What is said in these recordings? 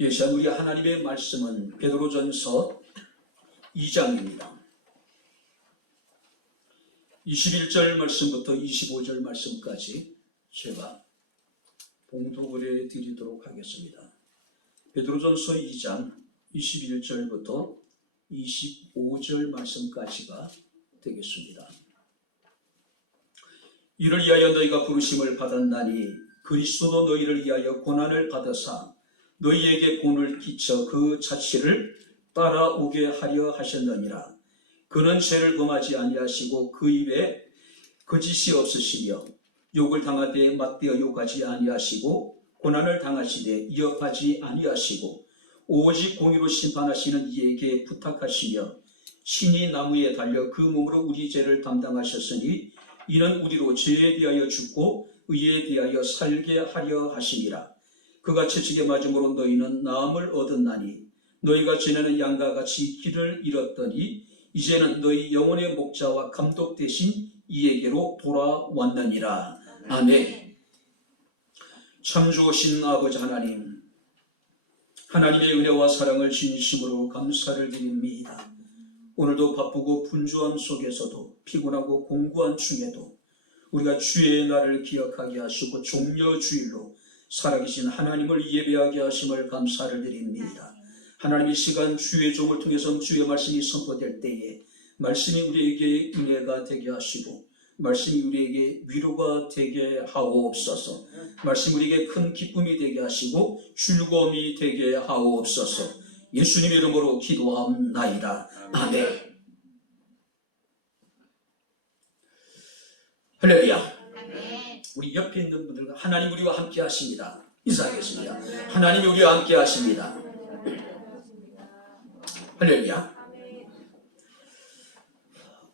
이 시간 우리 하나님의 말씀은 베드로전서 2장입니다. 21절 말씀부터 25절 말씀까지 제가 봉독을 해드리도록 하겠습니다. 베드로전서 2장 21절부터 25절 말씀까지가 되겠습니다. 이를 위하여 너희가 부르심을 받았나니 그리스도도 너희를 위하여 고난을 받으사 너희에게 본을 끼쳐 그 자취를 따라오게 하려 하셨느니라. 그는 죄를 범하지 아니하시고 그 입에 거짓이 없으시며 욕을 당하되 맞대어 욕하지 아니하시고 고난을 당하시되 위협하지 아니하시고 오직 공의로 심판하시는 이에게 부탁하시며 신이 나무에 달려 그 몸으로 우리 죄를 담당하셨으니 이는 우리로 죄에 대하여 죽고 의에 대하여 살게 하려 하시니라. 그가 채찍에 맞음으로 너희는 나음을 얻었나니 너희가 전에는 양과 같이 길을 잃었더니 이제는 너희 영혼의 목자와 감독 되신 이에게로 돌아왔느니라. 아멘. 참 좋으신 아버지 하나님, 하나님의 은혜와 사랑을 진심으로 감사를 드립니다. 오늘도 바쁘고 분주함 속에서도 피곤하고 공고한 중에도 우리가 주의 날을 기억하게 하시고 종려주일로 살아계신 하나님을 예배하게 하심을 감사를 드립니다. 하나님의 시간 주의 종을 통해서 주의 말씀이 선포될 때에 말씀이 우리에게 은혜가 되게 하시고 말씀이 우리에게 위로가 되게 하옵소서. 말씀이 우리에게 큰 기쁨이 되게 하시고 즐거움이 되게 하옵소서. 예수님 이름으로 기도합나이다. 아멘. 할렐루야. 우리 옆에 있는 분들과 하나님 우리와 함께 하십니다. 인사하겠습니다. 하나님이 우리와 함께 하십니다. 할렐루야.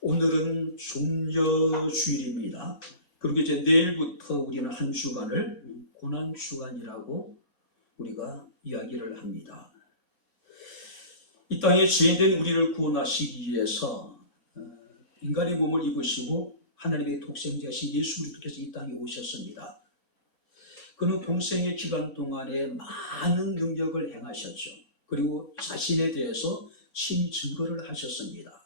오늘은 종려주일입니다. 그리고 이제 내일부터 우리는 한 주간을 고난주간이라고 우리가 이야기를 합니다. 이 땅에 죄인된 우리를 구원하시기 위해서 인간의 몸을 입으시고 하나님의 독생자신 예수 그리스도께서 이 땅에 오셨습니다. 그는 동생의 기간 동안에 많은 능력을 행하셨죠. 그리고 자신에 대해서 친히 증거를 하셨습니다.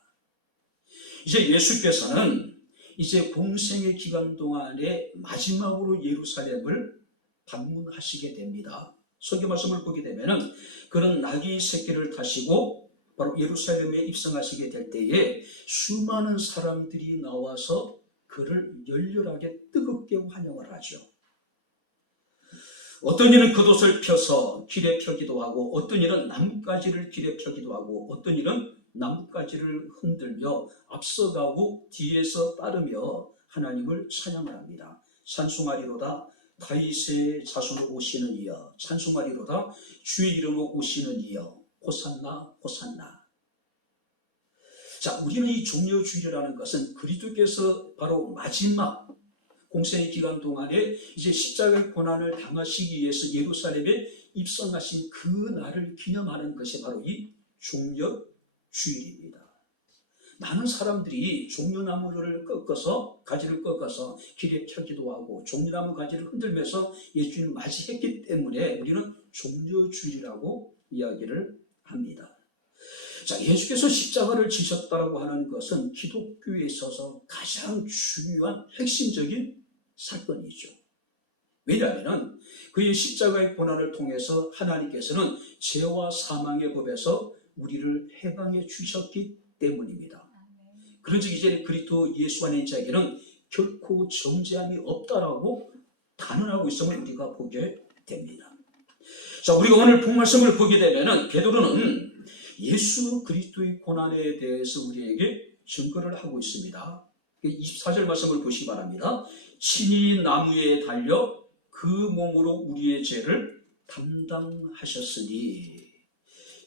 이제 예수께서는 이제 공생의 기간 동안에 마지막으로 예루살렘을 방문하시게 됩니다. 설교 말씀을 보게 되면은 그는 나귀 새끼를 타시고 바로 예루살렘에 입성하시게 될 때에 수많은 사람들이 나와서 그를 열렬하게 뜨겁게 환영을 하죠. 어떤 이는 겉옷을 펴서 길에 펴기도 하고 어떤 이는 나뭇가지를 길에 펴기도 하고 어떤 이는 나뭇가지를 흔들며 앞서가고 뒤에서 따르며 하나님을 찬양을 합니다. 찬송하리로다 다윗의 자손으로 오시는 이여, 찬송하리로다 주의 이름으로 오시는 이여, 호산나 호산나. 자, 우리는 이 종려주일이라는 것은 그리스도께서 바로 마지막 공생의 기간 동안에 이제 십자가의 고난을 당하시기 위해서 예루살렘에 입성하신 그 날을 기념하는 것이 바로 이 종려주일입니다. 많은 사람들이 종려나무를 꺾어서 가지를 꺾어서 길에 펴기도 하고 종려나무 가지를 흔들면서 예수님을 맞이했기 때문에 우리는 종려주일이라고 이야기를 합니다. 자, 예수께서 십자가를 지셨다고 하는 것은 기독교에 있어서 가장 중요한 핵심적인 사건이죠. 왜냐하면 그의 십자가의 고난을 통해서 하나님께서는 죄와 사망의 법에서 우리를 해방해 주셨기 때문입니다. 그런즉 이제 그리스도 예수 안에 있는 자에게는 결코 정죄함이 없다라고 단언하고 있음을 우리가 보게 됩니다. 자, 우리가 오늘 본 말씀을 보게 되면은 베드로는 예수 그리스도의 고난에 대해서 우리에게 증거를 하고 있습니다. 24절 말씀을 보시기 바랍니다. 친히 나무에 달려 그 몸으로 우리의 죄를 담당하셨으니,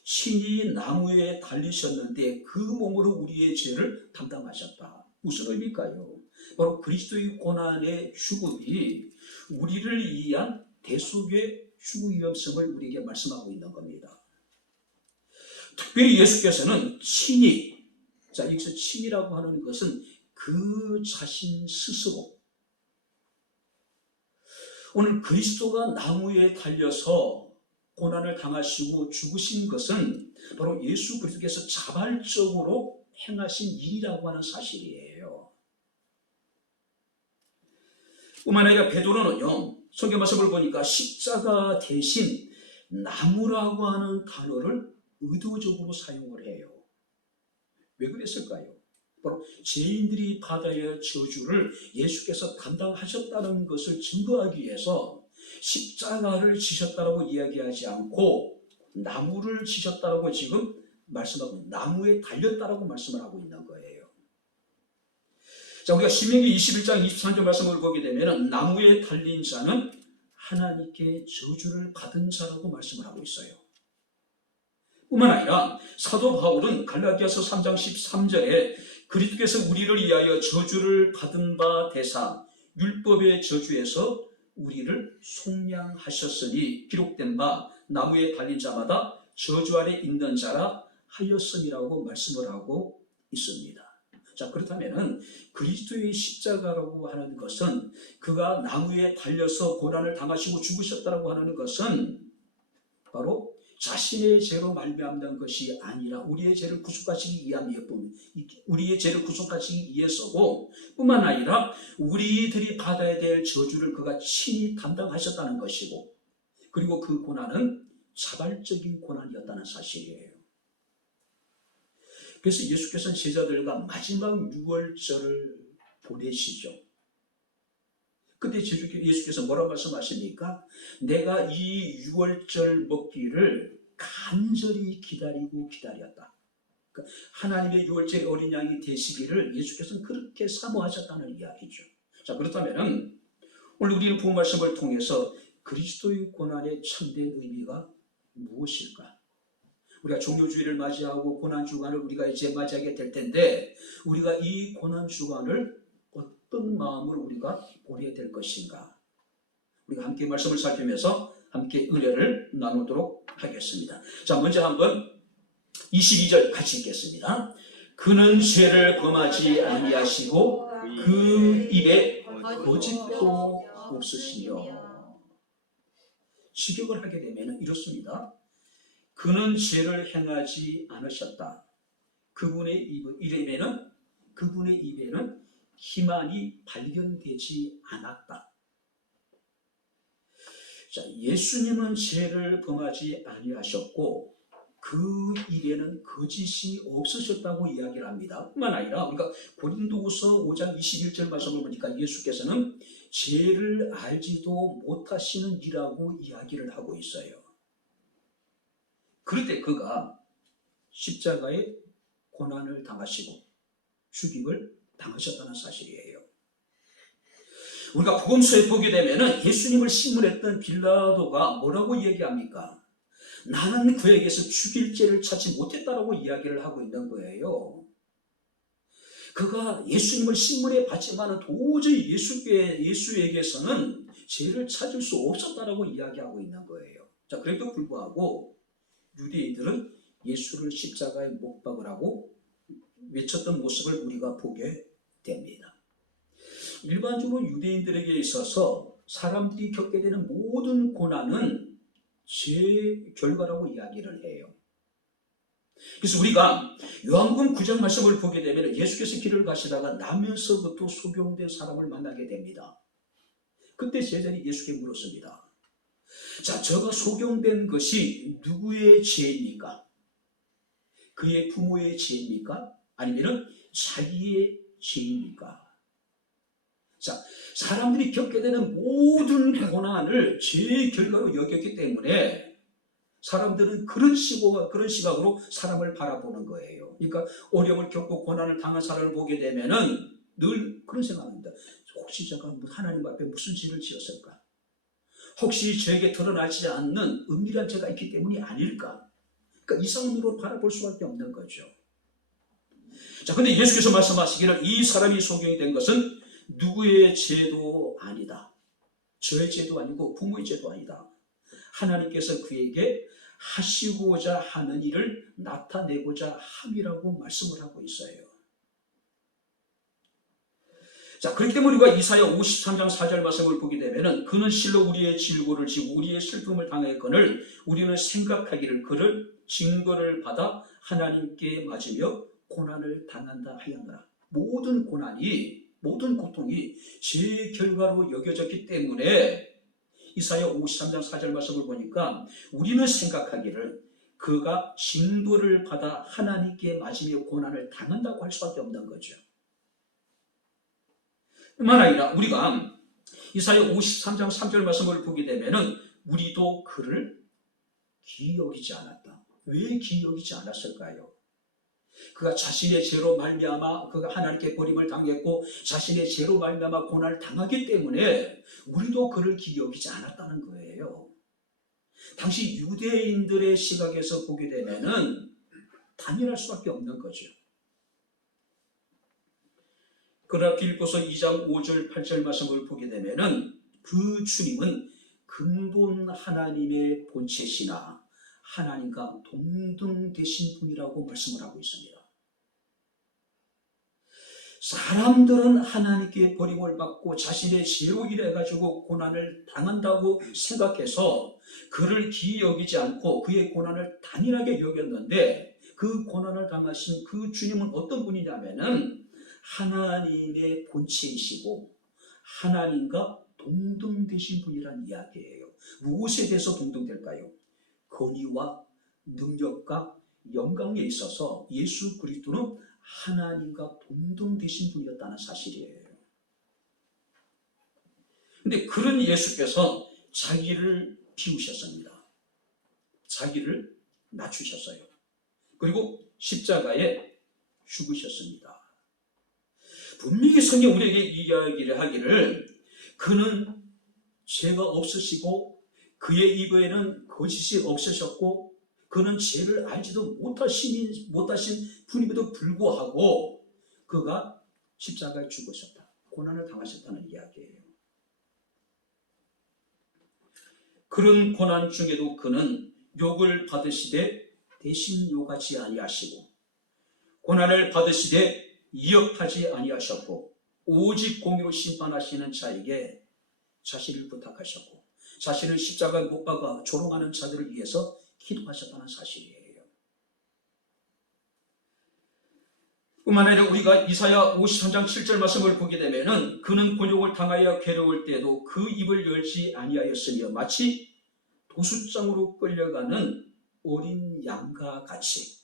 친히 나무에 달리셨는데 그 몸으로 우리의 죄를 담당하셨다. 무슨 의미일까요? 바로 그리스도의 고난의 죽음이 우리를 위한 대속의 죽음 위험성을 우리에게 말씀하고 있는 겁니다. 특별히 예수께서는 친히, 자, 여기서 친히라고 하는 것은 그 자신 스스로, 오늘 그리스도가 나무에 달려서 고난을 당하시고 죽으신 것은 바로 예수 그리스도께서 자발적으로 행하신 일이라고 하는 사실이에요. 뿐만 아니라 베드로는요, 성경 말씀을 보니까 십자가 대신 나무라고 하는 단어를 의도적으로 사용을 해요. 왜 그랬을까요? 바로 죄인들이 받아야 할 저주를 예수께서 감당하셨다는 것을 증거하기 위해서 십자가를 지셨다고 이야기하지 않고 나무를 지셨다고 지금 말씀하고 나무에 달렸다라고 말씀을 하고 있는 거예요. 자, 우리가 신명기 21장 23절 말씀을 보게 되면 나무에 달린 자는 하나님께 저주를 받은 자라고 말씀을 하고 있어요. 뿐만 아니라 사도 바울은 갈라디아서 3장 13절에 그리스도께서 우리를 위하여 저주를 받은 바 되사 율법의 저주에서 우리를 속량하셨으니 기록된 바 나무에 달린 자마다 저주 아래 있는 자라 하였음이라고 말씀을 하고 있습니다. 자, 그렇다면 그리스도의 십자가라고 하는 것은 그가 나무에 달려서 고난을 당하시고 죽으셨다고 하는 것은 바로 자신의 죄로 말미암는 것이 아니라 우리의 죄를 구속하시기 위함이었고, 우리의 죄를 구속하시기 위해서고, 뿐만 아니라 우리들이 받아야 될 저주를 그가 친히 담당하셨다는 것이고, 그리고 그 고난은 자발적인 고난이었다는 사실이에요. 그래서 예수께서는 제자들과 마지막 유월절을 보내시죠. 그때 예수께서 뭐라고 말씀하십니까? 내가 이 유월절 먹기를 간절히 기다리고 기다렸다. 그러니까 하나님의 유월절 어린 양이 되시기를 예수께서는 그렇게 사모하셨다는 이야기죠. 자, 그렇다면 오늘 우리는 본 말씀을 통해서 그리스도의 고난의 참된 의미가 무엇일까? 우리가 종료주일을 맞이하고 고난주간을 우리가 이제 맞이하게 될 텐데 우리가 이 고난주간을 어떤 마음으로 우리가 보내야 될 것인가? 우리가 함께 말씀을 살피면서 함께 은혜를 나누도록 하겠습니다. 자, 먼저 한번 22절 같이 읽겠습니다. 그는 죄를 범하지 아니하시고 그 입에 거짓도 없으시며. 직역을 하게 되면 이렇습니다. 그는 죄를 행하지 않으셨다. 그분의 입에는 기만이 발견되지 않았다. 자, 예수님은 죄를 범하지 아니하셨고 그 입에는 거짓이 없으셨다고 이야기를 합니다. 뿐만 아니라 우리가 고린도후서 5장 21절 말씀을 보니까 예수께서는 죄를 알지도 못하시는 이라고 이야기를 하고 있어요. 그럴 때 그가 십자가에 고난을 당하시고 죽임을 당하셨다는 사실이에요. 우리가 복음서에 보게 되면 예수님을 신문했던 빌라도가 뭐라고 얘기합니까? 나는 그에게서 죽일 죄를 찾지 못했다라고 이야기를 하고 있는 거예요. 그가 예수님을 신문해 봤지만 도저히 예수에게서는 죄를 찾을 수 없었다라고 이야기하고 있는 거예요. 자, 그래도 불구하고 유대인들은 예수를 십자가에 못 박으라고 외쳤던 모습을 우리가 보게 됩니다. 일반적으로 유대인들에게 있어서 사람들이 겪게 되는 모든 고난은 죄의 결과라고 이야기를 해요. 그래서 우리가 요한복음 9장 말씀을 보게 되면 예수께서 길을 가시다가 나면서부터 소경된 사람을 만나게 됩니다. 그때 제자들이 예수께 물었습니다. 자, 저가 소경된 것이 누구의 죄입니까? 그의 부모의 죄입니까? 아니면 자기의 죄입니까? 자, 사람들이 겪게 되는 모든 고난을 죄의 결과로 여겼기 때문에 사람들은 그런 시각으로 사람을 바라보는 거예요. 그러니까 어려움을 겪고 고난을 당한 사람을 보게 되면은 늘 그런 생각합니다. 혹시 제가 하나님 앞에 무슨 죄를 지었을까? 혹시 저에게 드러나지 않는 은밀한 죄가 있기 때문이 아닐까? 그러니까 이상으로 바라볼 수밖에 없는 거죠. 자, 근데 예수께서 말씀하시기를 이 사람이 소경이 된 것은 누구의 죄도 아니다. 저의 죄도 아니고 부모의 죄도 아니다. 하나님께서 그에게 하시고자 하는 일을 나타내고자 함이라고 말씀을 하고 있어요. 자, 그렇기 때문에 우리가 이사야 53장 4절 말씀을 보게 되면은 그는 실로 우리의 질고를 지고 우리의 슬픔을 당했거늘 우리는 생각하기를 그를 증거를 받아 하나님께 맞으며 고난을 당한다 하였노라. 모든 고난이, 모든 고통이 죄의 결과로 여겨졌기 때문에 이사야 53장 4절 말씀을 보니까 우리는 생각하기를 그가 징벌을 받아 하나님께 맞으며 고난을 당한다고 할 수밖에 없는 거죠. 뿐만 아니라 우리가 이사야 53장 3절 말씀을 보게 되면은 우리도 그를 기여기지 않았다. 왜 기여기지 않았을까요? 그가 자신의 죄로 말미암아 그가 하나님께 버림을 당했고 자신의 죄로 말미암아 고난을 당하기 때문에 우리도 그를 기여기지 않았다는 거예요. 당시 유대인들의 시각에서 보게 되면은 당연할 수밖에 없는 거죠. 그러나 빌립보서 2장 5절 8절 말씀을 보게 되면은 그 주님은 근본 하나님의 본체시나 하나님과 동등되신 분이라고 말씀을 하고 있습니다. 사람들은 하나님께 버림을 받고 자신의 죄로 인해 가지고 고난을 당한다고 생각해서 그를 기여기지 않고 그의 고난을 단일하게 여겼는데 그 고난을 당하신 그 주님은 어떤 분이냐면은 하나님의 본체이시고 하나님과 동등되신 분이란 이야기예요. 무엇에 대해서 동등될까요? 권위와 능력과 영광에 있어서 예수 그리스도는 하나님과 동등되신 분이었다는 사실이에요. 근데 그런 예수께서 자기를 비우셨습니다. 자기를 낮추셨어요. 그리고 십자가에 죽으셨습니다. 분명히 성경 우리에게 이야기를 하기를 그는 죄가 없으시고 그의 입에는 거짓이 없으셨고 그는 죄를 알지도 못하신 분임에도 불구하고 그가 십자가에 죽으셨다. 고난을 당하셨다는 이야기예요. 그런 고난 중에도 그는 욕을 받으시되 대신 욕하지 아니하시고 고난을 받으시되 이역하지 아니하셨고 오직 공의로 심판하시는 자에게 자신을 부탁하셨고 자신을 십자가에 못 박아 조롱하는 자들을 위해서 기도하셨다는 사실이에요. 뿐만 아니라 우리가 이사야 53장 7절 말씀을 보게 되면은 그는 곤욕을 당하여 괴로울 때도 그 입을 열지 아니하였으며 마치 도수장으로 끌려가는 어린 양과 같이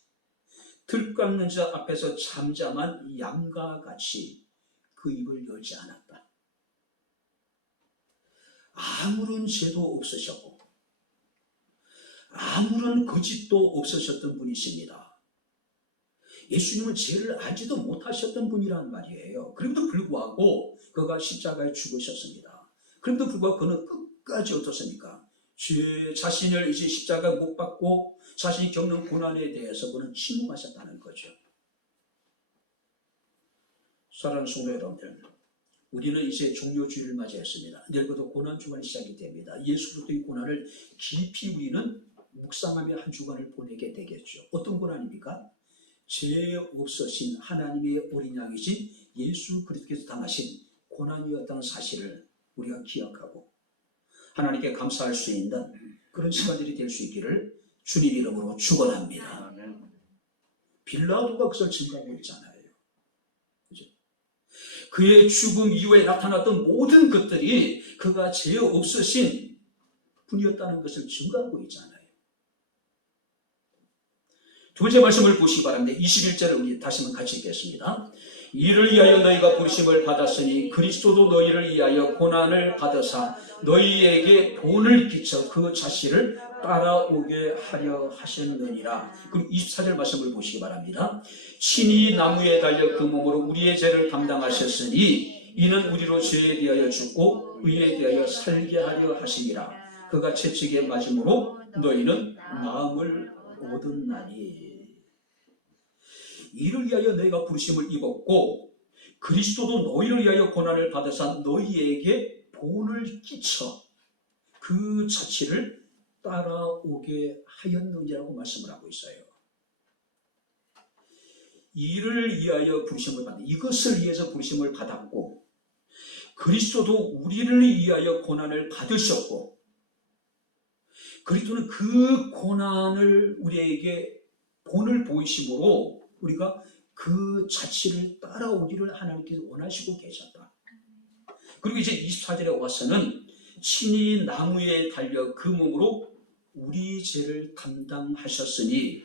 들깎는 자 앞에서 잠잠한 양과 같이 그 입을 열지 않았다. 아무런 죄도 없으셨고 아무런 거짓도 없으셨던 분이십니다. 예수님은 죄를 알지도 못하셨던 분이란 말이에요. 그럼에도 불구하고 그가 십자가에 죽으셨습니다. 그럼에도 불구하고 그는 끝까지 어떻습니까? 자신을 이제 십자가에 못 박고 자신이 겪는 고난에 대해서 그는 침묵하셨다는 거죠. 사랑하는 성도 여러분들, 우리는 이제 종료주의를 맞이했습니다. 내일부터 고난 주간이 시작이 됩니다. 예수 그리스도의 고난을 깊이 우리는 묵상하며 한 주간을 보내게 되겠죠. 어떤 고난입니까? 죄 없으신 하나님의 어린 양이신 예수 그리스도께서 당하신 고난이었다는 사실을 우리가 기억하고 하나님께 감사할 수 있는 그런 시간들이 될 수 있기를 주님 이름으로 축원합니다. 빌라도가 그것을 증거하고 있잖아요. 그죠? 그의 죽음 이후에 나타났던 모든 것들이 그가 죄 없으신 분이었다는 것을 증거하고 있잖아요. 두 번째 말씀을 보시기 바랍니다. 21절을 우리 다시 한번 같이 읽겠습니다. 이를 위하여 너희가 부르심을 받았으니 그리스도도 너희를 위하여 고난을 받으사 너희에게 본을 끼쳐 그 자신을 따라오게 하려 하셨느니라. 그럼 24절 말씀을 보시기 바랍니다. 친히 나무에 달려 그 몸으로 우리의 죄를 담당하셨으니 이는 우리로 죄에 대하여 죽고 의에 대하여 살게 하려 하시니라. 그가 채찍에 맞음으로 너희는 마음을 얻었나니. 이를 위하여 너희가 부르심을 입었고 그리스도도 너희를 위하여 고난을 받으사 너희에게 본을 끼쳐 그 자취를 따라오게 하였느니라고 말씀을 하고 있어요. 이를 위하여 부르심을 받는, 이것을 위해서 부르심을 받았고 그리스도도 우리를 위하여 고난을 받으셨고, 그리스도는 그 고난을 우리에게 본을 보이심으로 우리가 그 자취를 따라오기를 하나님께서 원하시고 계셨다. 그리고 이제 24절에 와서는 친히 나무에 달려 그 몸으로 우리 죄를 담당하셨으니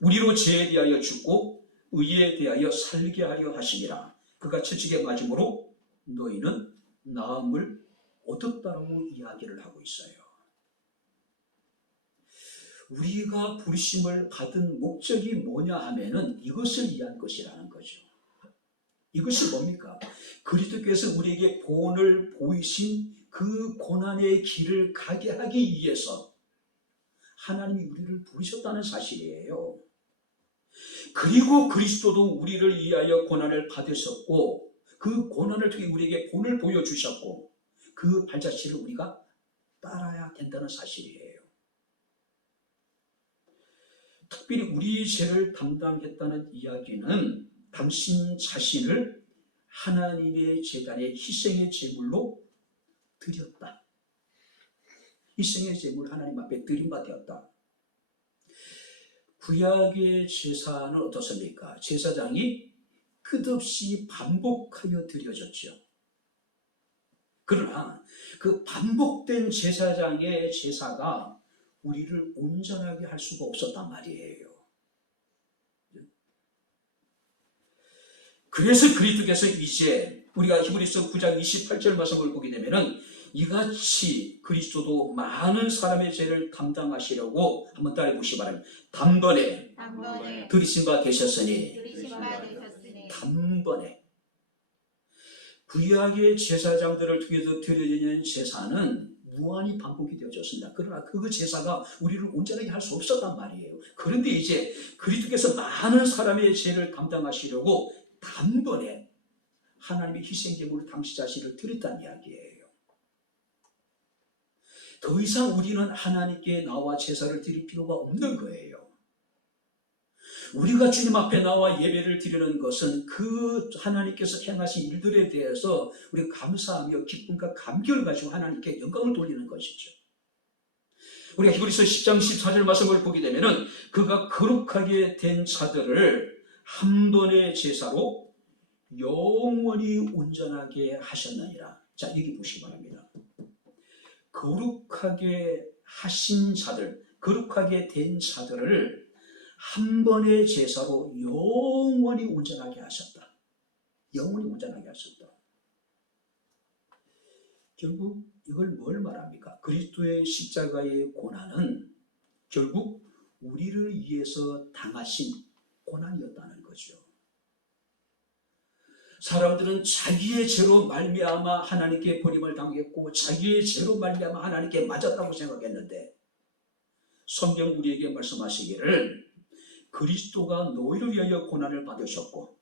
우리로 죄에 대하여 죽고 의에 대하여 살게 하려 하시니라. 그가 채찍에 맞음으로 너희는 나음을 얻었다라고 이야기를 하고 있어요. 우리가 부르심을 받은 목적이 뭐냐 하면은 이것을 위한 것이라는 거죠. 이것이 뭡니까? 그리스도께서 우리에게 본을 보이신 그 고난의 길을 가게 하기 위해서 하나님이 우리를 부르셨다는 사실이에요. 그리고 그리스도도 우리를 위하여 고난을 받으셨고 그 고난을 통해 우리에게 본을 보여주셨고 그 발자취를 우리가 따라야 된다는 사실이에요. 특별히 우리 죄를 담당했다는 이야기는 당신 자신을 하나님의 제단에 희생의 제물로 드렸다. 희생의 제물 하나님 앞에 드린 바 되었다. 구약의 제사는 어떻습니까? 제사장이 끝없이 반복하여 드려졌죠. 그러나 그 반복된 제사장의 제사가 우리를 온전하게 할 수가 없었단 말이에요. 그래서 그리스도께서 이제 우리가 히브리서 9장 28절 말씀을 보게 되면은 이같이 그리스도도 많은 사람의 죄를 담당하시려고 한번 따라해 보시기 바랍니다. 단번에 들이신 바 되셨으니. 단번에. 구약의 제사장들을 통해서 드려지는 제사는 무한히 반복이 되어졌습니다. 그러나 그 제사가 우리를 온전하게 할 수 없었단 말이에요. 그런데 이제 그리스도께서 많은 사람의 죄를 담당하시려고 단번에 하나님의 희생제물로 당신 자신을 드렸다는 이야기예요. 더 이상 우리는 하나님께 나와 제사를 드릴 필요가 없는 거예요. 우리가 주님 앞에 나와 예배를 드리는 것은 그 하나님께서 행하신 일들에 대해서 우리가 감사하며 기쁨과 감격을 가지고 하나님께 영광을 돌리는 것이죠. 우리가 히브리서 10장 14절 말씀을 보게 되면은 그가 거룩하게 된 자들을 한 번의 제사로 영원히 온전하게 하셨느니라. 자, 여기 보시기 바랍니다. 거룩하게 하신 자들, 거룩하게 된 자들을 한 번의 제사로 영원히 온전하게 하셨다. 영원히 온전하게 하셨다. 결국 이걸 뭘 말합니까? 그리스도의 십자가의 고난은 결국 우리를 위해서 당하신 고난이었다는 거죠. 사람들은 자기의 죄로 말미암아 하나님께 버림을 당했고 자기의 죄로 말미암아 하나님께 맞았다고 생각했는데 성경 우리에게 말씀하시기를 그리스도가 너희를 위하여 고난을 받으셨고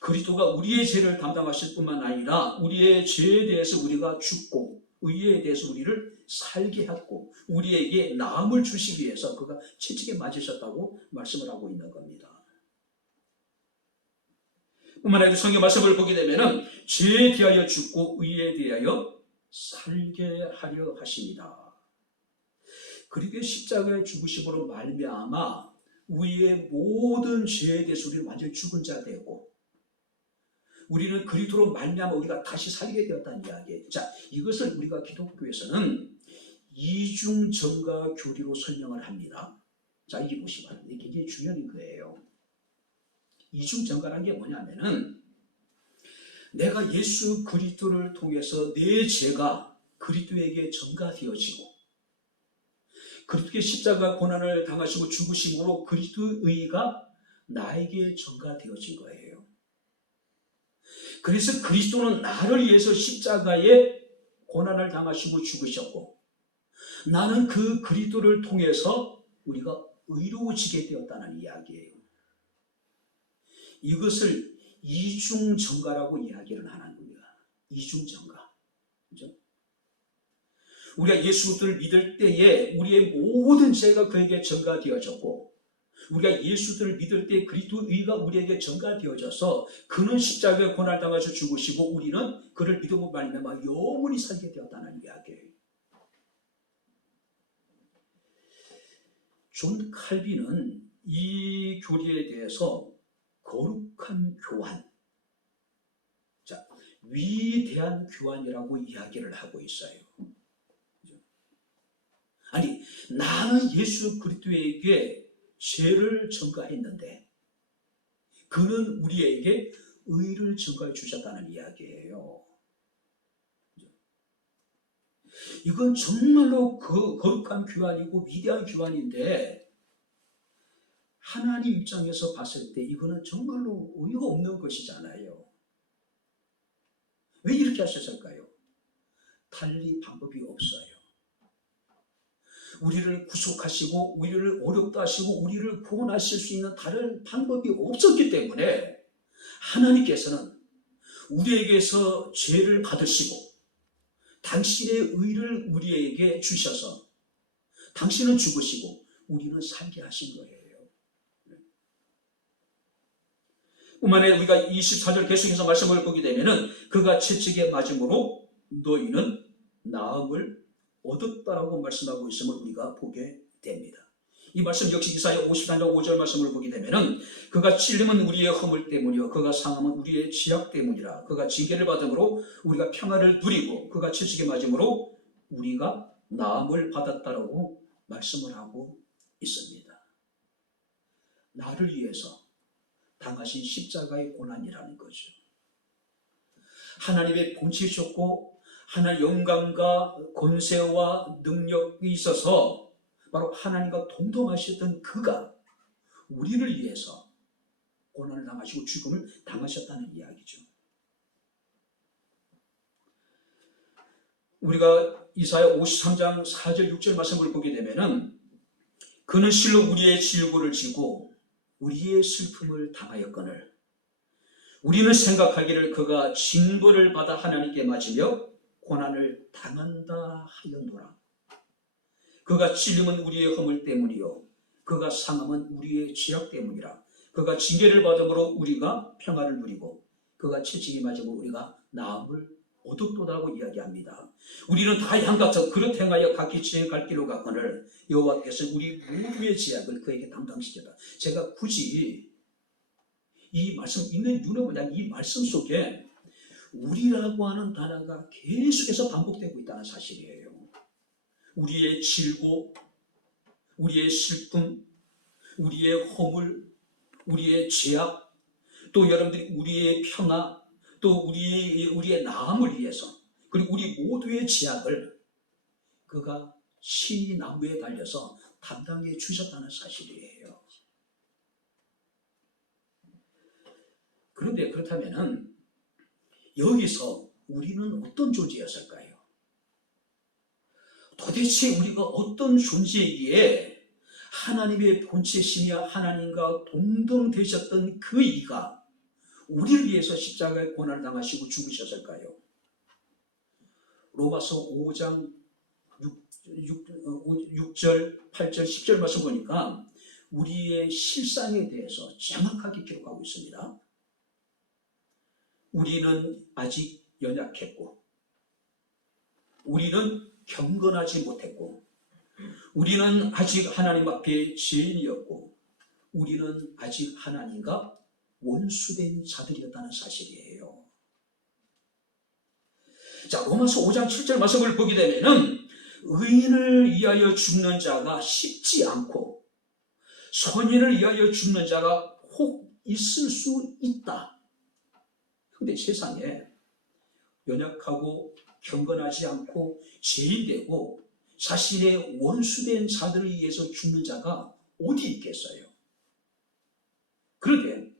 그리스도가 우리의 죄를 담당하실 뿐만 아니라 우리의 죄에 대해서 우리가 죽고 의에 대해서 우리를 살게 했고 우리에게 나음을 주시기 위해서 그가 채찍에 맞으셨다고 말씀을 하고 있는 겁니다. 뿐만 아니라 성경 말씀을 보게 되면 죄에 대하여 죽고 의에 대하여 살게 하려 하십니다. 그리고 십자가의 죽으심으로 말미암아 우리의 모든 죄에 대해서 우리는 완전히 죽은 자 되고 우리는 그리스도로 말미암아 우리가 다시 살게 되었다는 이야기예요. 자, 이것을 우리가 기독교에서는 이중전가 교리로 설명을 합니다. 자, 이게 보시기 바랍니다. 이게 굉장히 중요한 거예요. 이중전가라는 게 뭐냐면은 내가 예수 그리스도를 통해서 내 죄가 그리스도에게 전가되어지고 그리스도의 십자가 고난을 당하시고 죽으심으로 그리스도의 의가 나에게 전가되어진 거예요. 그래서 그리스도는 나를 위해서 십자가에 고난을 당하시고 죽으셨고 나는 그 그리스도를 통해서 우리가 의로워지게 되었다는 이야기예요. 이것을 이중전가라고 이야기를 하는 겁니다. 이중전가. 그죠? 우리가 예수 그리스도를 믿을 때에 우리의 모든 죄가 그에게 전가되어졌고 우리가 예수들을 믿을 때 그리스도 의가 우리에게 전가되어져서 그는 십자가에 고난을 당하셔 죽으시고 우리는 그를 믿음으로 말미암아 영원히 살게 되었다는 이야기예요. 존 칼빈은 이 교리에 대해서 거룩한 교환, 자, 위대한 교환이라고 이야기를 하고 있어요. 아니, 나는 예수 그리스도에게 죄를 전가했는데 그는 우리에게 의를 전가해 주셨다는 이야기예요. 이건 정말로 거룩한 교환이고 위대한 교환인데 하나님 입장에서 봤을 때 이거는 정말로 의의가 없는 것이잖아요. 왜 이렇게 하셨을까요? 달리 방법이 없어요. 우리를 구속하시고 우리를 어렵다 하시고 우리를 구원하실 수 있는 다른 방법이 없었기 때문에 하나님께서는 우리에게서 죄를 받으시고 당신의 의를 우리에게 주셔서 당신은 죽으시고 우리는 살게 하신 거예요. 뿐만 아니라 우리가 24절 계속해서 말씀을 보게 되면은 그가 채찍에 맞음으로 너희는 나음을 얻었다라고 말씀하고 있음을 우리가 보게 됩니다. 이 말씀 역시 이사야 53장 5절 말씀을 보게 되면은 그가 찔림은 우리의 허물 때문이요 그가 상함은 우리의 지약 때문이라. 그가 징계를 받음으로 우리가 평안을 누리고 그가 채찍에 맞음으로 우리가 나음을 받았다라고 말씀을 하고 있습니다. 나를 위해서 당하신 십자가의 고난이라는 거죠. 하나님의 본체셨고 하나님의 영광과 권세와 능력이 있어서 바로 하나님과 동등하셨던 그가 우리를 위해서 고난을 당하시고 죽음을 당하셨다는 이야기죠. 우리가 이사야 53장 4절 6절 말씀을 보게 되면은 그는 실로 우리의 질고를 지고 우리의 슬픔을 당하였거늘 우리는 생각하기를 그가 징벌을 받아 하나님께 맞으며 고난을 당한다 하였노라. 그가 찔림은 우리의 허물 때문이요 그가 상함은 우리의 죄악 때문이라. 그가 징계를 받음으로 우리가 평안을 누리고 그가 채찍에 맞음으로 우리가 나음을 얻었도다라고 이야기합니다. 우리는 다 양같아 그릇 행하여 각기 지혜 갈 길로 갔거늘 여호와께서 우리 모두의 죄악을 그에게 담당시켰다. 제가 굳이 이 말씀 있는 이유는 뭐냐, 이 말씀 속에 우리라고 하는 단어가 계속해서 반복되고 있다는 사실이에요. 우리의 질고, 우리의 슬픔, 우리의 허물, 우리의 죄악, 또 여러분들이 우리의 평화, 또 우리의 나음을 위해서, 그리고 우리 모두의 죄악을 그가 신이 나무에 달려서 담당해 주셨다는 사실이에요. 그런데 그렇다면은 여기서 우리는 어떤 존재였을까요? 도대체 우리가 어떤 존재이기에 하나님의 본체시며 하나님과 동등되셨던 그 이가 우리를 위해서 십자가의 고난을 당하시고 죽으셨을까요? 로마서 5장 6절, 8절, 10절 말씀 보니까 우리의 실상에 대해서 정확하게 기록하고 있습니다. 우리는 아직 연약했고 우리는 경건하지 못했고 우리는 아직 하나님 앞에 죄인이었고 우리는 아직 하나님과 원수된 자들이었다는 사실이에요. 자, 로마서 5장 7절 말씀을 보게 되면은 의인을 위하여 죽는 자가 쉽지 않고 선인을 위하여 죽는 자가 혹 있을 수 있다. 그런데 세상에 연약하고 경건하지 않고 죄인되고 자신의 원수된 자들을 위해서 죽는 자가 어디 있겠어요? 그런데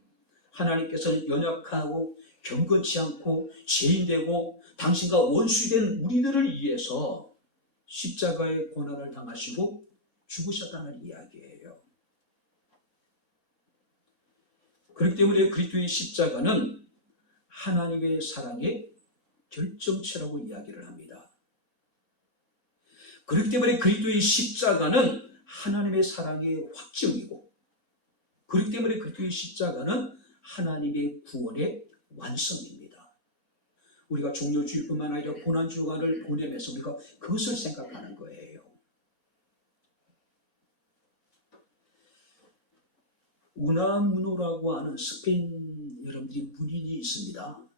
하나님께서는 연약하고 경건치 않고 죄인되고 당신과 원수된 우리들을 위해서 십자가의 고난을 당하시고 죽으셨다는 이야기예요. 그렇기 때문에 그리스도의 십자가는 하나님의 사랑의 결정체라고 이야기를 합니다. 그렇기 때문에 그리스도의 십자가는 하나님의 사랑의 확증이고 그렇기 때문에 그리스도의 십자가는 하나님의 구원의 완성입니다. 우리가 종료주일뿐만 아니라 고난주간을 보내면서 우리가 그것을 생각하는 거예요. 우나무노라고 하는 스페인 여러분들이 문인이 있습니다.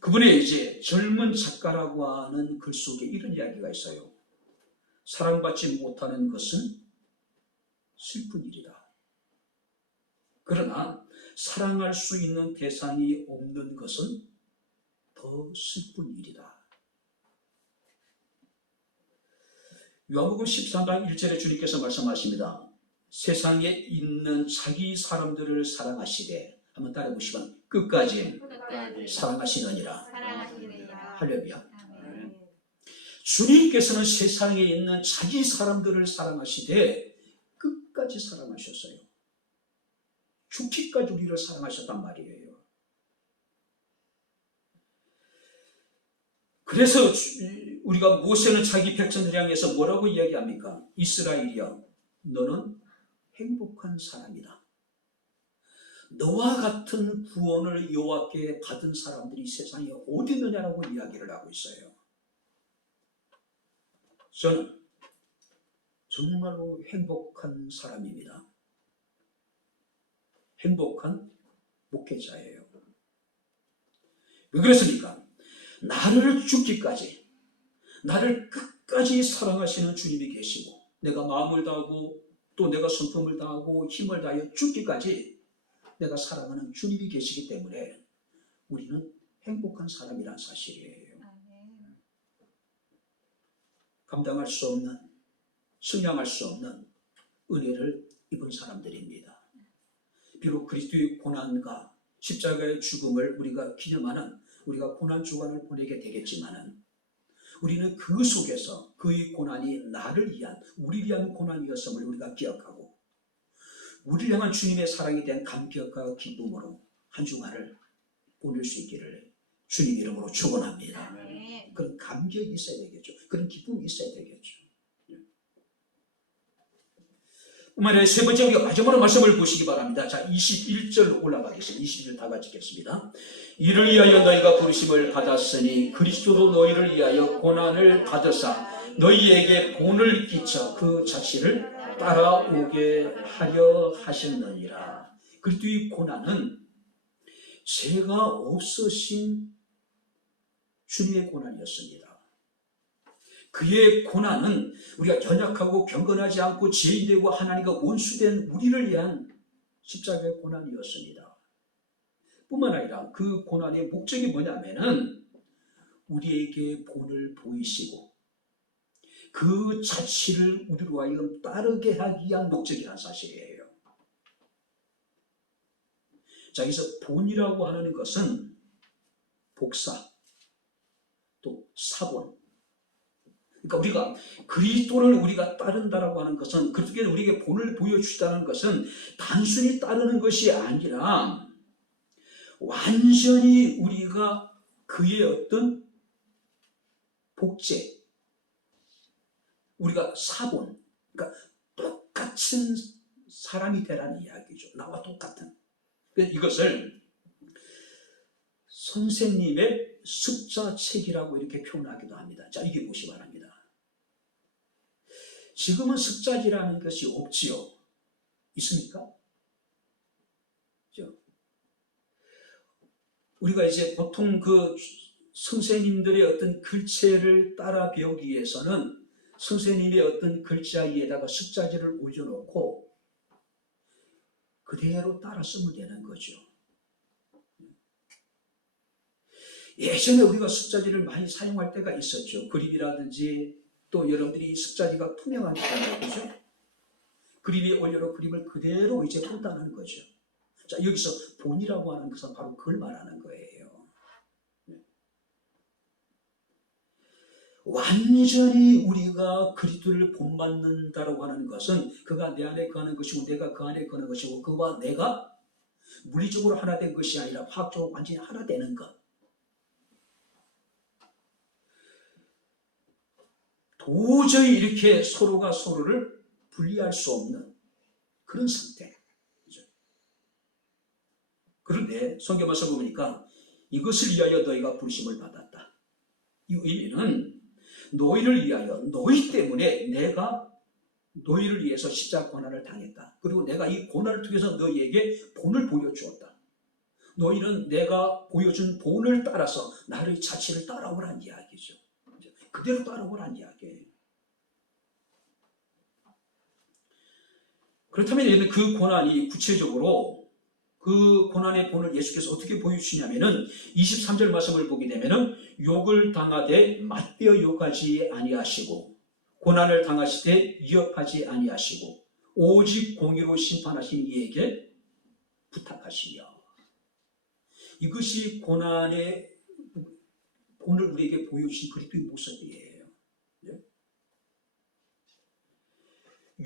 그분의 이제 젊은 작가라고 하는 글 속에 이런 이야기가 있어요. 사랑받지 못하는 것은 슬픈 일이다. 그러나 사랑할 수 있는 대상이 없는 것은 더 슬픈 일이다. 요한복음 13장 1절에 주님께서 말씀하십니다. 세상에 있는 자기 사람들을 사랑하시되, 한번 따라해보시면 끝까지 사랑하시느니라. 할렐루야. 주님께서는 세상에 있는 자기 사람들을 사랑하시되 끝까지 사랑하셨어요. 죽기까지 우리를 사랑하셨단 말이에요. 그래서 우리가 모세는 자기 백성들을 향해서 뭐라고 이야기합니까? 이스라엘이여, 너는 행복한 사람이다. 너와 같은 구원을 여호와께 받은 사람들이 세상에 어디 있느냐라고 이야기를 하고 있어요. 저는 정말로 행복한 사람입니다. 행복한 목회자예요. 왜 그랬습니까? 나를 죽기까지, 나를 끝까지 사랑하시는 주님이 계시고, 내가 마음을 다하고 또 내가 성품을 다하고 힘을 다하여 죽기까지 내가 사랑하는 주님이 계시기 때문에 우리는 행복한 사람이란 사실이에요. 감당할 수 없는, 승량할 수 없는 은혜를 입은 사람들입니다. 비록 그리스도의 고난과 십자가의 죽음을 우리가 기념하는, 우리가 고난주간을 보내게 되겠지만은 우리는 그 속에서 그의 고난이 나를 위한, 우리를 위한 고난이었음을 우리가 기억하고 우리를 향한 주님의 사랑에 대한 감격과 기쁨으로 한 주간을 보낼 수 있기를 주님 이름으로 축원합니다. 그런 감격이 있어야 되겠죠. 그런 기쁨이 있어야 되겠죠. 뿐만 세 번째 우리가 마지막으로 말씀을 보시기 바랍니다. 자, 21절 올라가겠습니다. 21절 다 같이 읽겠습니다. 이를 위하여 너희가 부르심을 받았으니 그리스도도 너희를 위하여 고난을 받으사 너희에게 본을 끼쳐 그 자취를 따라오게 하려 하셨느니라. 그리스도의 고난은 죄가 없으신 주님의 고난이었습니다. 그의 고난은 우리가 연약하고 경건하지 않고 죄인되고 하나님과 원수된 우리를 위한 십자가의 고난이었습니다. 뿐만 아니라 그 고난의 목적이 뭐냐면은 우리에게 본을 보이시고 그 자취를 우리로 하여금 따르게 하기 위한 목적이라는 사실이에요. 자, 여기서 본이라고 하는 것은 복사, 또 사본. 그러니까 우리가 그리스도를 우리가 따른다라고 하는 것은, 그렇게 우리에게 본을 보여주시다는 것은 단순히 따르는 것이 아니라 완전히 우리가 그의 어떤 복제, 우리가 사본, 그러니까 똑같은 사람이 되라는 이야기죠. 나와 똑같은. 이것을 선생님의 습자책이라고 이렇게 표현하기도 합니다. 자, 이게 보시기 바랍니다. 지금은 습자지라는 것이 없지요. 있습니까? 그렇죠? 우리가 이제 보통 그 선생님들의 어떤 글체를 따라 배우기 위해서는 선생님의 어떤 글자 위에다가 습자지를 올려놓고 그대로 따라 쓰면 되는 거죠. 예전에 우리가 습자지를 많이 사용할 때가 있었죠. 그림이라든지 또 여러분들이 습자지가 투명하니까요, 그죠? 그림 위에 올려놓은 그림을 그대로 이제 본다는 거죠. 자, 여기서 본이라고 하는 것은 바로 그걸 말하는 거예요. 완전히 우리가 그리스도를 본받는다라고 하는 것은 그가 내 안에 거하는 것이고 내가 그 안에 거하는 것이고 그와 내가 물리적으로 하나 된 것이 아니라 화학적으로 완전히 하나 되는 것. 도저히 이렇게 서로가 서로를 분리할 수 없는 그런 상태. 그런데 성경 말씀 보니까 이것을 위하여 너희가 부르심을 받았다. 이 의미는 너희를 위하여, 너희 때문에 내가 너희를 위해서 십자가 고난을 당했다. 그리고 내가 이 고난을 통해서 너희에게 본을 보여주었다. 너희는 내가 보여준 본을 따라서 나의 자취를 따라오란 이야기죠. 그대로 따라오란 이야기예요. 그렇다면 그 고난이 구체적으로 그 고난의 본을 예수께서 어떻게 보여주시냐면은 23절 말씀을 보게 되면은 욕을 당하되 맞대어 욕하지 아니하시고 고난을 당하시되 위협하지 아니하시고 오직 공의로 심판하신 이에게 부탁하시며, 이것이 고난의 본을 우리에게 보여주신 그리스도의 모습이에요.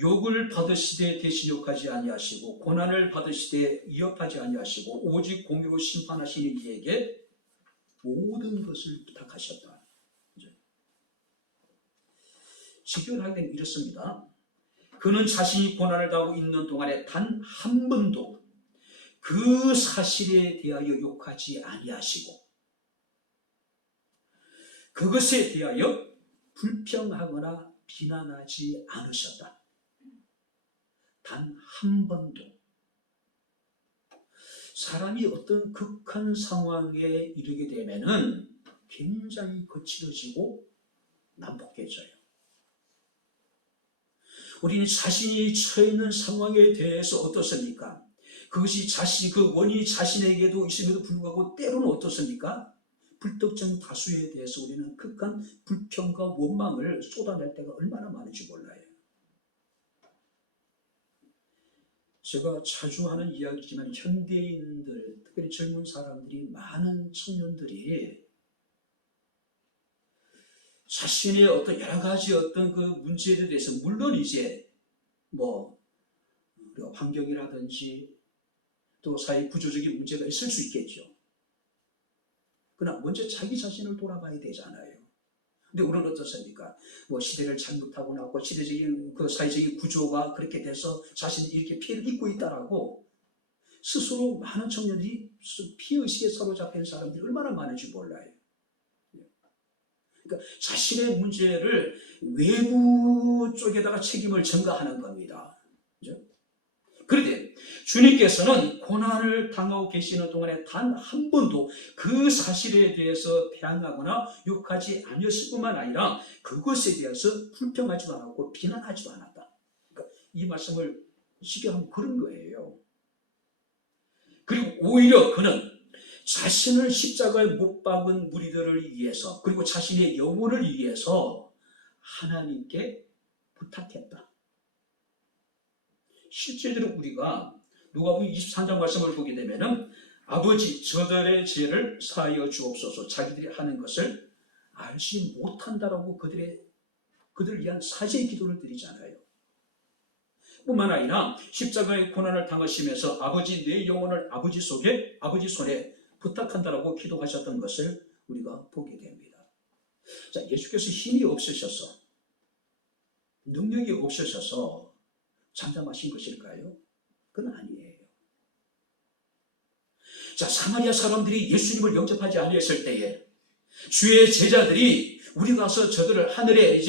욕을 받으시되 대신 욕하지 아니하시고 고난을 받으시되 위협하지 아니하시고 오직 공의로 심판하시는 이에게 모든 것을 부탁하셨다. 직결하게 이렇습니다. 그는 자신이 고난을 당하고 있는 동안에 단 한 번도 그 사실에 대하여 욕하지 아니하시고 그것에 대하여 불평하거나 비난하지 않으셨다. 단 한 번도. 사람이 어떤 극한 상황에 이르게 되면은 굉장히 거칠어지고 난폭해져요. 우리는 자신이 처해 있는 상황에 대해서 어떻습니까? 그것이 그 원인이 자신에게도 있음에도 불구하고 때로는 어떻습니까? 불특정 다수에 대해서 우리는 극한 불평과 원망을 쏟아낼 때가 얼마나 많은지 몰라요. 제가 자주 하는 이야기지만 현대인들, 특별히 젊은 사람들이, 많은 청년들이 자신의 어떤 여러 가지 어떤 그 문제에 대해서, 물론 이제 환경이라든지 또 사회 구조적인 문제가 있을 수 있겠죠. 그러나 먼저 자기 자신을 돌아봐야 되잖아요. 근데 우리는 어떻습니까? 시대를 잘못하고 나고 시대적인 그 사회적인 구조가 그렇게 돼서 자신이 이렇게 피해를 입고 있다라고 스스로 많은 청년들이 피해의식에 사로잡힌 사람들이 얼마나 많은지 몰라요. 그러니까 자신의 문제를 외부 쪽에다가 책임을 전가하는 겁니다. 그렇죠? 그런데 주님께서는 고난을 당하고 계시는 동안에 단 한 번도 그 사실에 대해서 비난하거나 욕하지 아니었을 뿐만 아니라 그것에 대해서 불평하지도 않았고 비난하지도 않았다. 그러니까 이 말씀을 쉽게 하면 그런 거예요. 그리고 오히려 그는 자신을 십자가에 못 박은 무리들을 위해서, 그리고 자신의 영혼을 위해서 하나님께 부탁했다. 실제로 우리가 누가복음 23장 말씀을 보게 되면은 아버지 저들의 죄를 사하여 주옵소서, 자기들이 하는 것을 알지 못한다라고 그들을 위한 사죄의 기도를 드리잖아요. 뿐만 아니라 십자가의 고난을 당하시면서 아버지 내 영혼을 아버지 손에 부탁한다라고 기도하셨던 것을 우리가 보게 됩니다. 자, 예수께서 힘이 없으셔서, 능력이 없으셔서 잠잠하신 것일까요? 그건 아니에요. 자, 사마리아 사람들이 예수님을 영접하지 아니했을 때에 주의 제자들이 우리 가서 저들을 하늘을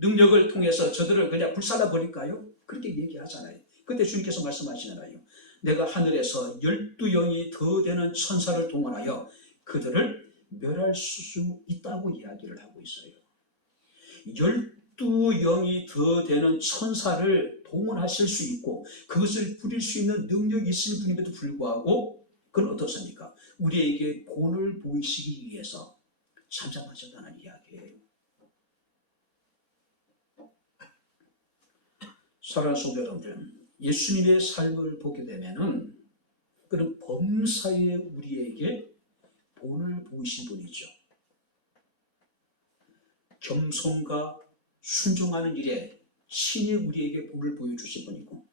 능력을 통해서 저들을 그냥 불살라 버릴까요? 그렇게 얘기하잖아요. 그때 주님께서 말씀하시잖아요. 내가 하늘에서 12영이 더 되는 천사를 동원하여 그들을 멸할 수 있다고 이야기를 하고 있어요. 12영이 더 되는 천사를 동원하실 수 있고 그것을 부릴 수 있는 능력이 있을 분임에도 불구하고 그건 어떻습니까? 우리에게 본을 보이시기 위해서 잠잠하셨다는 이야기예요. 사랑하는 성도 여러분들, 예수님의 삶을 보게 되면은 그는 범사에 우리에게 본을 보이신 분이죠. 겸손과 순종하는 일에 신이 우리에게 본을 보여주신 분이고,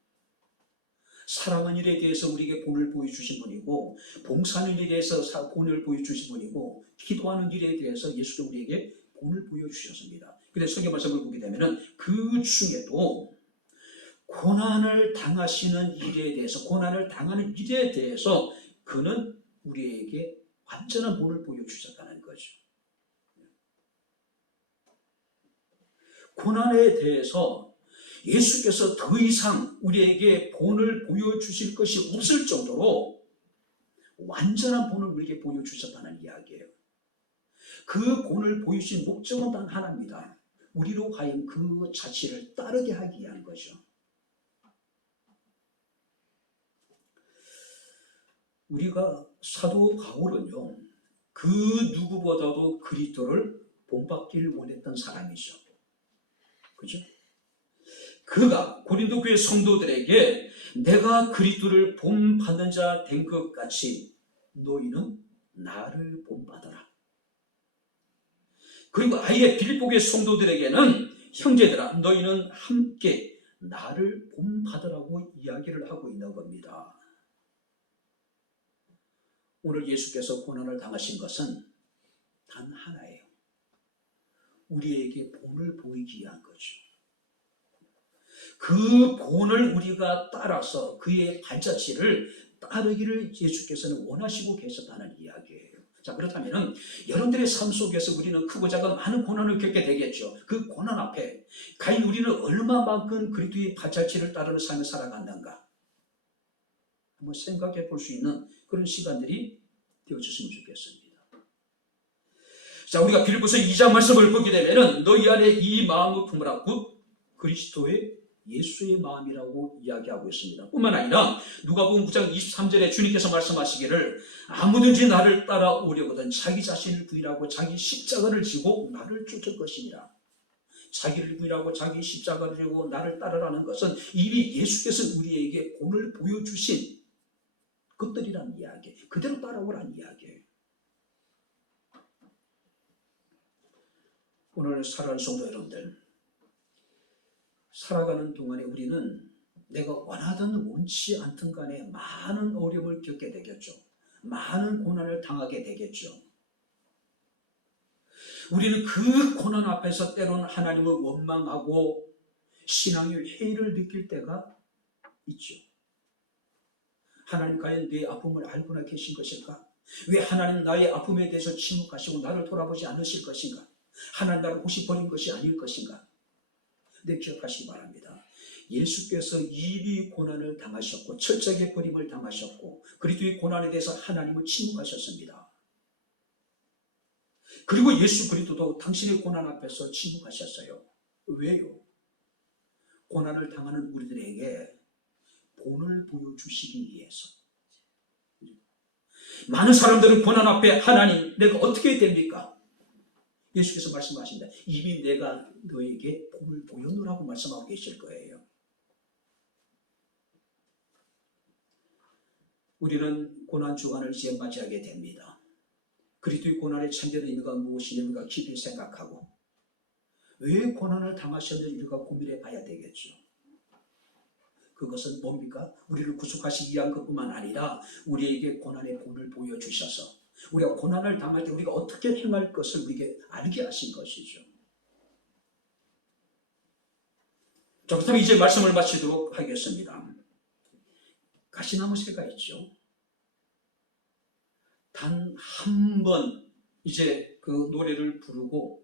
사랑하는 일에 대해서 우리에게 본을 보여주신 분이고, 봉사하는 일에 대해서 본을 보여주신 분이고, 기도하는 일에 대해서 예수도 우리에게 본을 보여주셨습니다. 그런데 성경 말씀을 보게 되면은 그 중에도 고난을 당하시는 일에 대해서, 고난을 당하는 일에 대해서 그는 우리에게 완전한 본을 보여주셨다는 거죠. 고난에 대해서 예수께서 더 이상 우리에게 본을 보여주실 것이 없을 정도로 완전한 본을 우리에게 보여주셨다는 이야기예요. 그 본을 보여주신 목적은 단 하나입니다. 우리로 하여금 그 자취를 따르게 하기 위한 거죠. 우리가 사도 바울은요, 그 누구보다도 그리스도를 본받기를 원했던 사람이죠. 그죠? 그가 고린도 교회 성도들에게 내가 그리스도를 본받는 자 된 것 같이 너희는 나를 본받아라. 그리고 아예 빌립보 교회 성도들에게는 형제들아 너희는 함께 나를 본받으라고 이야기를 하고 있는 겁니다. 오늘 예수께서 고난을 당하신 것은 단 하나예요. 우리에게 본을 보이기 위한 거죠. 그 본을 우리가 따라서 그의 발자취를 따르기를 예수께서는 원하시고 계셨다는 이야기예요. 자, 그렇다면 여러분들의 삶 속에서 우리는 크고 작은 많은 고난을 겪게 되겠죠. 그 고난 앞에 과연 우리는 얼마만큼 그리스도의 발자취를 따르는 삶을 살아갔는가 한번 생각해 볼 수 있는 그런 시간들이 되어졌으면 좋겠습니다. 자, 우리가 빌립보서 2장 말씀을 보게 되면 너희 안에 이 마음을 품으라 곧 그리스도의 예수의 마음이라고 이야기하고 있습니다. 뿐만 아니라 누가복음 9장 23절에 주님께서 말씀하시기를 아무든지 나를 따라오려거든 자기 자신을 부인하고 자기 십자가를 지고 나를 쫓을 것이니라. 자기를 부인하고 자기 십자가를 지고 나를 따르라는 것은 이미 예수께서 우리에게 본을 보여주신 것들이란 이야기, 그대로 따라오라는 이야기예요. 오늘 사랑하는 성도 여러분들, 살아가는 동안에 우리는 내가 원하든 원치 않든 간에 많은 어려움을 겪게 되겠죠. 많은 고난을 당하게 되겠죠. 우리는 그 고난 앞에서 때로는 하나님을 원망하고 신앙의 회의를 느낄 때가 있죠. 하나님 과연 내 아픔을 알고나 계신 것일까? 왜 하나님 나의 아픔에 대해서 침묵하시고 나를 돌아보지 않으실 것인가? 하나님 나를 혹시 버린 것이 아닐 것인가? 네, 기억하시기 바랍니다. 예수께서 이리 고난을 당하셨고 철저하게 버림을 당하셨고 그리스도의 고난에 대해서 하나님은 침묵하셨습니다. 그리고 예수 그리스도도 당신의 고난 앞에서 침묵하셨어요. 왜요? 고난을 당하는 우리들에게 본을 보여주시기 위해서. 많은 사람들은 고난 앞에 하나님 내가 어떻게 됩니까? 예수께서 말씀하신다. 이미 내가 너에게 본을 보여놓으라고 말씀하고 계실 거예요. 우리는 고난 주간을 이제 맞이하게 됩니다. 그리스도의 고난의 참된 의미가 무엇이냐 우리가 깊이 생각하고 왜 고난을 당하셨는지 우리가 고민해 봐야 되겠죠. 그것은 뭡니까? 우리를 구속하시기 위한 것뿐만 아니라 우리에게 고난의 본을 보여주셔서 우리가 고난을 당할 때 우리가 어떻게 행할 것을 우리에게 알게 하신 것이죠. 자, 그렇다면 이제 말씀을 마치도록 하겠습니다. 가시나무 새가 있죠. 단 한 번 이제 그 노래를 부르고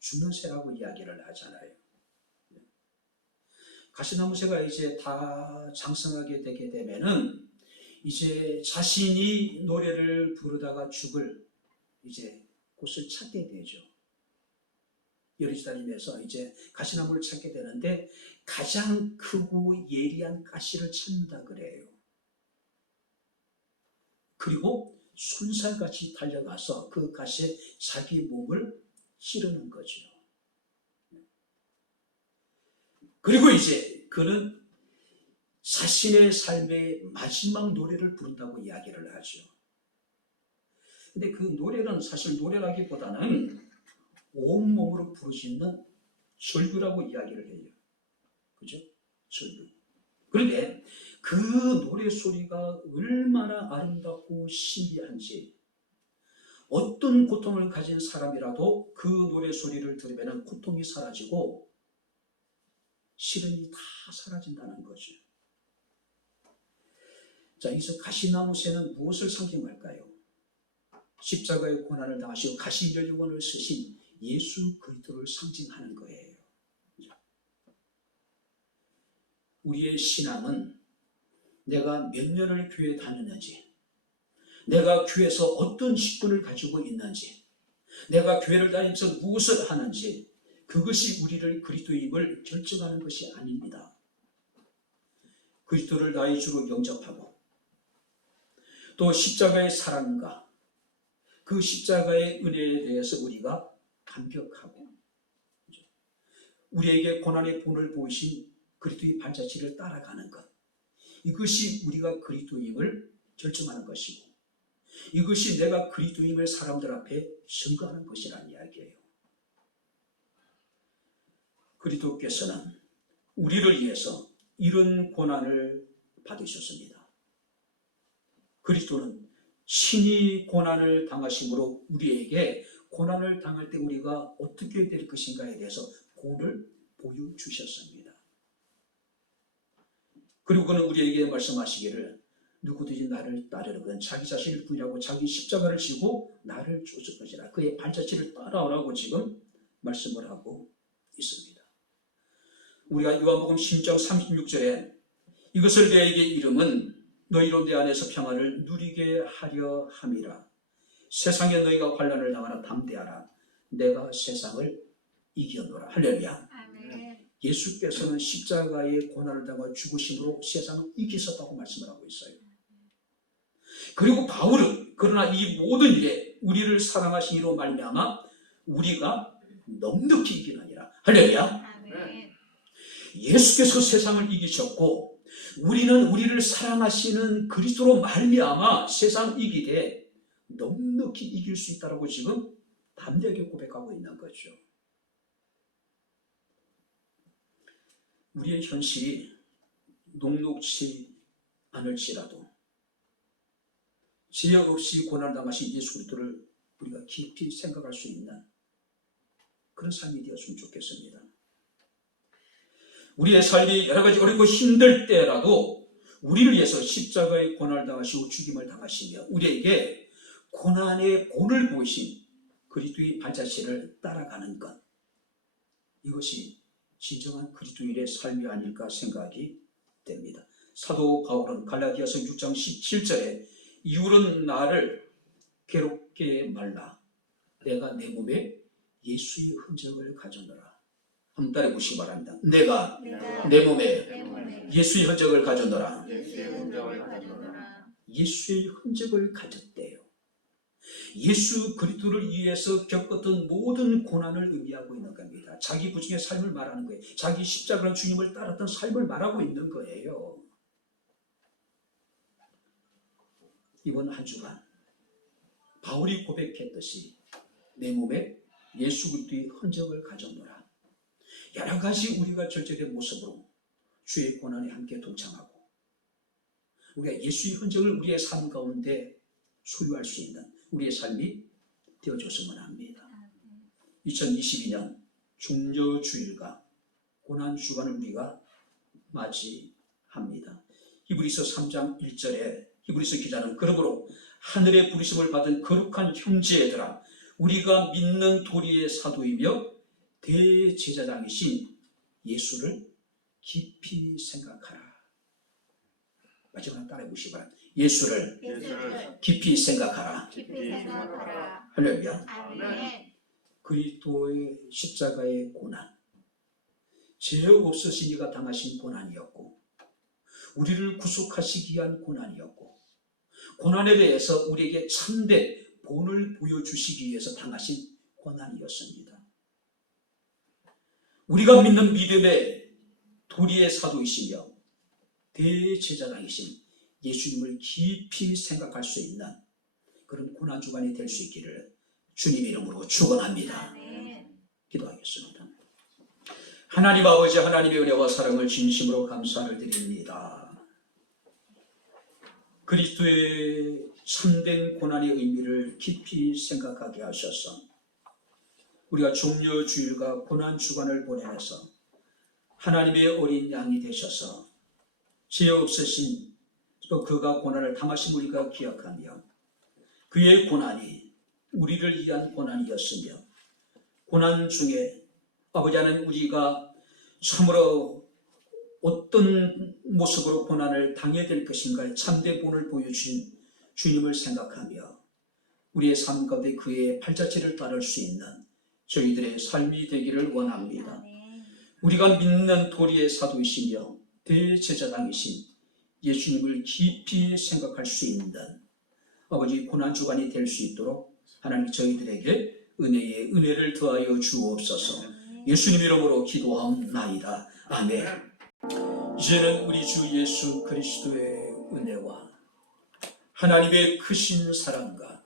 죽는 새라고 이야기를 하잖아요. 가시나무 새가 이제 다 장성하게 되게 되면은 이제 자신이 노래를 부르다가 죽을 이제 곳을 찾게 되죠. 열이 지다니면서 이제 가시나무를 찾게 되는데 가장 크고 예리한 가시를 찾는다 그래요. 그리고 손살같이 달려가서 그 가시에 자기 몸을 찌르는 거죠. 그리고 이제 그는 자신의 삶의 마지막 노래를 부른다고 이야기를 하죠. 근데 그 노래는 사실 노래라기보다는 온몸으로 부르짖는 절규라고 이야기를 해요. 그죠? 절규. 그런데 그 노래 소리가 얼마나 아름답고 신비한지 어떤 고통을 가진 사람이라도 그 노래 소리를 들으면 고통이 사라지고 시련이 다 사라진다는 거죠. 자, 여기서 가시나무새는 무엇을 상징할까요? 십자가의 고난을 당하시고 가시면류관을 쓰신 예수 그리스도를 상징하는 거예요. 우리의 신앙은 내가 몇 년을 교회에 다녔는지, 내가 교회에서 어떤 직분을 가지고 있는지, 내가 교회를 다니면서 무엇을 하는지, 그것이 우리를 그리스도임을 결정하는 것이 아닙니다. 그리스도를 나의 주로 영접하고 또 십자가의 사랑과 그 십자가의 은혜에 대해서 우리가 감격하고 우리에게 고난의 본을 보이신 그리스도의 발자취를 따라가는 것, 이것이 우리가 그리스도임을 결정하는 것이고 이것이 내가 그리스도임을 사람들 앞에 증거하는 것이라는 이야기예요. 그리스도께서는 우리를 위해서 이런 고난을 받으셨습니다. 그리스도는 신이 고난을 당하심으로 우리에게 고난을 당할 때 우리가 어떻게 될 것인가에 대해서 본을 보여주셨습니다. 그리고 그는 우리에게 말씀하시기를 누구든지 나를 따르려거든 자기 자신을 부인하고 자기 십자가를 지고 나를 쫓을 것이라. 그의 발자취를 따라오라고 지금 말씀을 하고 있습니다. 우리가 요한복음 16장 36절에 이것을 너희에게 이름은 너희로 내 안에서 평안을 누리게 하려 함이라. 세상에 너희가 환난을 당하나 담대하라. 내가 세상을 이겨노라. 할렐루야. 아멘. 예수께서는 십자가의 고난을 당하 죽으심으로 세상을 이기셨다고 말씀을 하고 있어요. 그리고 바울은 그러나 이 모든 일에 우리를 사랑하신 이로 말미암아 우리가 넉넉히 이기느니라. 할렐루야. 아멘. 예수께서 세상을 이기셨고 우리는 우리를 사랑하시는 그리스도로 말미암아 세상을 이기되 넉넉히 이길 수 있다고 지금 담대하게 고백하고 있는 거죠. 우리의 현실이 녹록치 않을지라도 죄 없이 고난당하신 예수 그리스도를 우리가 깊이 생각할 수 있는 그런 삶이 되었으면 좋겠습니다. 우리의 삶이 여러 가지 어렵고 힘들 때라도 우리를 위해서 십자가의 고난을 당하시고 죽임을 당하시며 우리에게 고난의 본을 보이신 그리스도의 발자취를 따라가는 것, 이것이 진정한 그리스도인의 삶이 아닐까 생각이 됩니다. 사도 바울은 갈라디아서 6장 17절에 이울은 나를 괴롭게 말라. 내가 내 몸에 예수의 흔적을 가졌노라. 한번 따라해 보시기 바랍니다. 내가 내 몸에 예수의 흔적을 가졌노라. 예수의 흔적을 가졌대요. 예수 그리스도를 위해서 겪었던 모든 고난을 의미하고 있는 겁니다. 자기 부중의 삶을 말하는 거예요. 자기 십자가로 주님을 따랐던 삶을 말하고 있는 거예요. 이번 한 주간 바울이 고백했듯이 내 몸에 예수 그리스도의 흔적을 가졌노라. 여러 가지 우리가 절제된 모습으로 주의 고난에 함께 동참하고 우리가 예수의 흔적을 우리의 삶 가운데 소유할 수 있는 우리의 삶이 되어줬으면 합니다. 2022년 종려주일과 고난주간을 우리가 맞이합니다. 히브리서 3장 1절에 히브리서 기자는 그러므로 하늘의 부르심을 받은 거룩한 형제들아 우리가 믿는 도리의 사도이며 대제사장이신 예수를 깊이 생각하라. 마지막 따라해 보시기 바랍니다. 예수를 깊이 생각하라. 할렐루야. 아멘. 그리스도의 십자가의 고난, 죄 없으신 이가 당하신 고난이었고 우리를 구속하시기 위한 고난이었고 고난에 대해서 우리에게 참된 본을 보여주시기 위해서 당하신 고난이었습니다. 우리가 믿는 믿음의 도리의 사도이시며 대제사장이신 예수님을 깊이 생각할 수 있는 그런 고난주간이 될 수 있기를 주님 이름으로 축원합니다. 기도하겠습니다. 하나님 아버지, 하나님의 은혜와 사랑을 진심으로 감사를 드립니다. 그리스도의 참된 고난의 의미를 깊이 생각하게 하셔서 우리가 종려주일과 고난주간을 보내면서 하나님의 어린 양이 되셔서 죄 없으신 또 그가 고난을 당하신 우리가 기억하며 그의 고난이 우리를 위한 고난이었으며 고난 중에 아버지 하나님 우리가 참으로 어떤 모습으로 고난을 당해야 될 것인가에 참된 본을 보여주신 주님을 생각하며 우리의 삶 가운데 그의 팔자취를 따를 수 있는 저희들의 삶이 되기를 원합니다. 아멘. 우리가 믿는 도리의 사도이시며 대제사장이신 예수님을 깊이 생각할 수 있는 아버지 고난주간이 될 수 있도록 하나님 저희들에게 은혜를 더하여 주옵소서. 예수님 이름으로 기도하옵나이다. 아멘. 이제는 우리 주 예수 그리스도의 은혜와 하나님의 크신 사랑과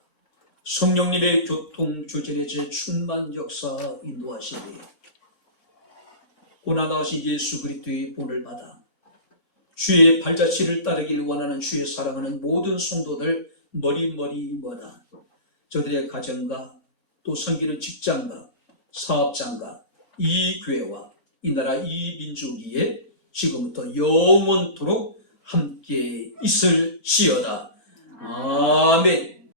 성령님의 교통조절의 충만 역사 인도하시니 고난하신 예수 그리스도의 본을 받아 주의 발자취를 따르길 원하는 주의 사랑하는 모든 성도들 머리머리마다 저들의 가정과 또 섬기는 직장과 사업장과 이 교회와 이 나라 이 민족 위에 지금부터 영원토록 함께 있을지어다. 아멘.